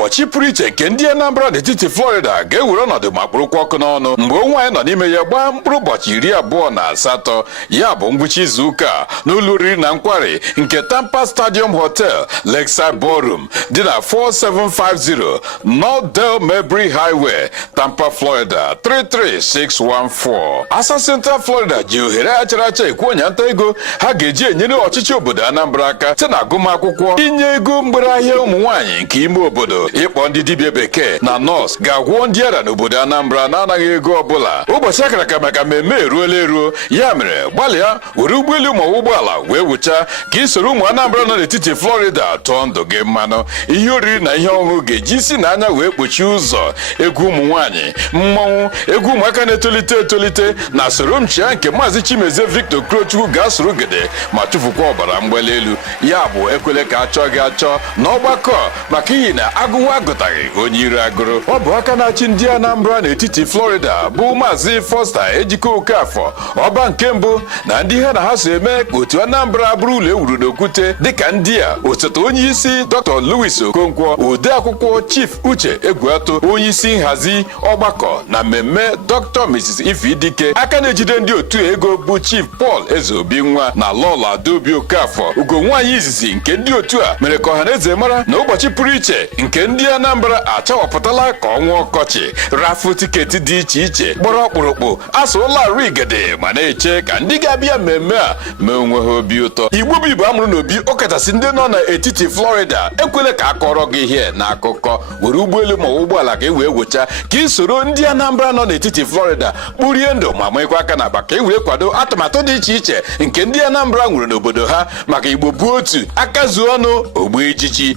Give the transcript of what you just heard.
ụbọchị pụrụ iche nke ndị Anambra n'etiti Florida ga-ewere ọnọdụ ma kpụrụkwa ọkụ n'ọnụ mgbe onwe anyị nọ n'ime ya gbaa mkpụrụ ụbọchị 28 ya bụ ngwụcha izu ụka n'ụlọ oriri na nkwari nke Tampa Stadium Hotel Lakeside Ballroom dị na 4750 North Del Mabry Highway, Tampa, Florida 33614. Asa Central Florida ji ohere achara acha ekwuonyanta ego ha ga-eji enyere ọchịchị obodo Anambra aka site na agụmakwụkwọ, inye ego mgbere ahịa ụmụ nwaanyị nke ime obodo, ịkpọ ndị dibịa bekee na nọọsụ ga-agwọ ndị ara n'obodo Anambra na-anaghị ego ọbụla. Ụbọchị akara aka maka mmemme eruola eruo, ya mere gbalịa were ụgbọelu ma ụgbọala wee wucha ka ị soro ụmụ Anambra nọ n'etiti Florida tụọ ndụ gị mmanụ. Ihe oriri na ihe ọṅụṅụ ga-eji isi n'anya wee kpuchie ụzọ, egwu ụmụ nwaanyị, mmọnwụ, egwu ụmụaka na-etolite etolite na soro mchia nke Maazị Chimezie Victor Krochukwu ga-asụrụ gede ma tụfukwa ọbara mgbali elu. Ya bụ ekwele ka achọ gị achọ n'ọgbakọ maka iyi na agụwa agụtaghị onye ire agụrụ. Ọ bụ aka na-achị ndị Anambra n'etiti Florida bụ Maazị Foster Ejike Okafọ, ọba nke mbụ na ndị ha na ha so eme ka otu Anambra bụrụ ụlọ ewuru n'okwute dịka ndị a: osote onye isi Dr. Louis Okonkwo, ode akwụkwọ Chief Uche Egweato, onye isi nhazi ọgbakọ na mmemme Dr. Mrs. Ifedike, aka na-ejide ndị otu ego bụ Chief Paul Ezeobinwa na Lọlọ Adaobi Okafọ. Ugo nwaanyị izizi nke ndị otu a mere ka ọhaneze mara na ụbọchị pụrụ iche nke ndị Anambra achawapụtala ka ọnwa ọkọchị, rafu tiketi dị iche iche gbọrọ ọkpụrụkpụ, asụrụla arụ igede ma na-eche ka ndị ga-abịa mmemme a mee onwe ha obi ụtọ. Igbo bụ Igbo amụrụ n'obi, ọkachasị ndị nọ n'etiti Florida, ekwele ka a kọrọ gị ihe n'akụkọ. Were ụgbọelu ma ụgbọala ka e wee wocha ka ị soro ndị Anambra nọ n'etiti Florida kpurie ndụ ma nwekwa aka n'akpa ka e wee kwado atụmatụ dị iche iche nke ndị Anambra nwere n'obodo ha maka Igbo bụ otu, aka zuo ọnụ ogbu ijiji.